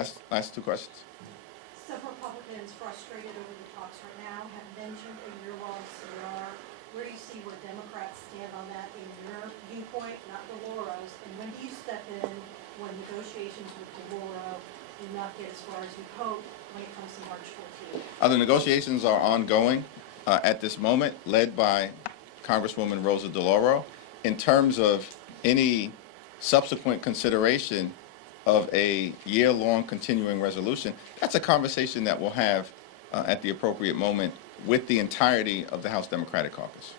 Last two questions. Some Republicans frustrated over the talks right now have mentioned a year-long CR. Where do you see where Democrats stand on that in your viewpoint, not DeLauro's? And when do you step in when negotiations with DeLauro do not get as far as you hope when it comes to March 14th? The negotiations are ongoing at this moment, led by Congresswoman Rosa DeLauro. In terms of any subsequent consideration of a year-long continuing resolution, that's a conversation that we'll have at the appropriate moment with the entirety of the House Democratic Caucus.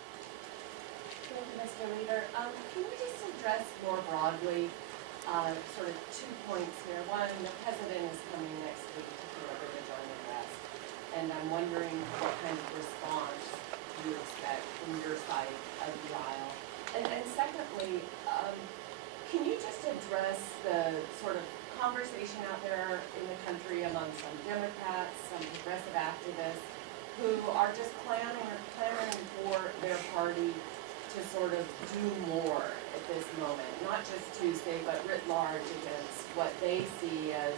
Thank you, Mr. Leader. Can you just address more broadly sort of 2 points here? One, the president is coming next week to deliver the joint address, and I'm wondering what kind of response you expect from your side of the aisle. And secondly, can you just address the sort of conversation out there in the country among some Democrats, some progressive activists, who are just clamoring for their party to sort of do more at this moment, not just Tuesday, but writ large against what they see as,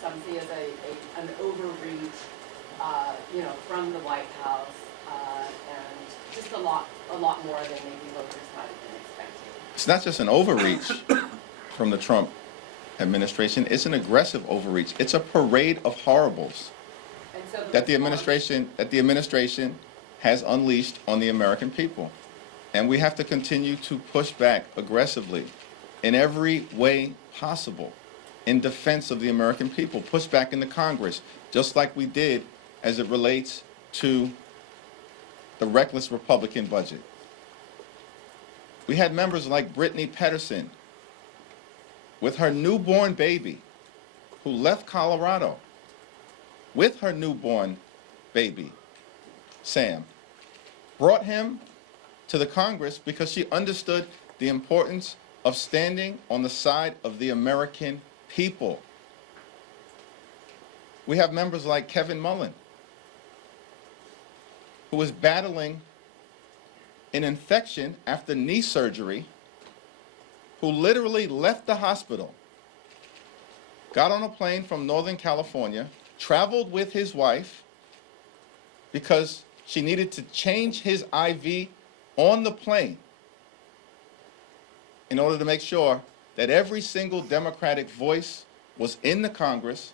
some see as an overreach, from the White House, and just a lot more than maybe voters might have been expecting. It's not just an overreach from the Trump administration, it's an aggressive overreach. It's a parade of horribles that the administration has unleashed on the American people. And we have to continue to push back aggressively in every way possible in defense of the American people. Push back in the Congress, just like we did as it relates to the reckless Republican budget. We had members like Brittany Pedersen with her newborn baby who left Colorado with her newborn baby, Sam, brought him to the Congress because she understood the importance of standing on the side of the American people. We have members like Kevin Mullen, who is battling an infection after knee surgery, who literally left the hospital, got on a plane from Northern California, traveled with his wife because she needed to change his IV on the plane in order to make sure that every single Democratic voice was in the Congress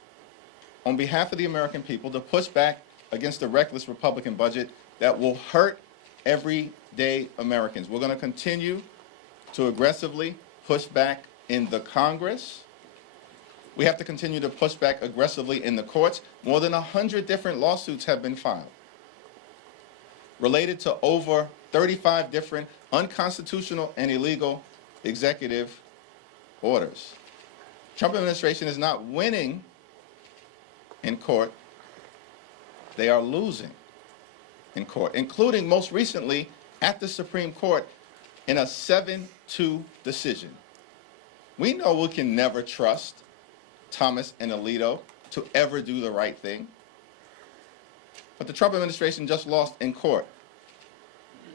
on behalf of the American people to push back against the reckless Republican budget that will hurt everyday Americans. We're going to continue to aggressively push back in the Congress. We have to continue to push back aggressively in the courts. More than 100 different lawsuits have been filed related to over 35 different unconstitutional and illegal executive orders. Trump administration is not winning in court. They are losing in court, including most recently at the Supreme Court in a 7-2 decision. We know we can never trust Thomas and Alito to ever do the right thing. But the Trump administration just lost in court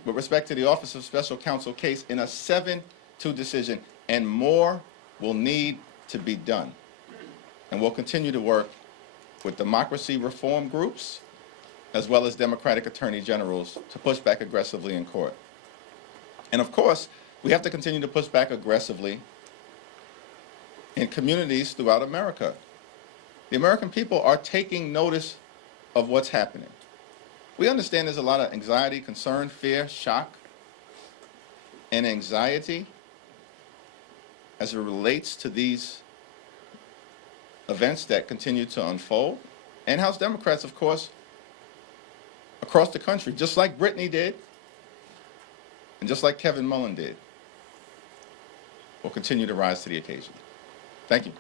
with respect to the Office of Special Counsel case in a 7-2 decision, and more will need to be done. And we'll continue to work with democracy reform groups as well as Democratic attorney generals to push back aggressively in court. And of course, we have to continue to push back aggressively in communities throughout America. The American people are taking notice of what's happening. We understand there's a lot of anxiety, concern, fear, shock, and anxiety as it relates to these events that continue to unfold. And House Democrats, of course, across the country, just like Brittany did, and just like Kevin Mullen did, will continue to rise to the occasion. Thank you.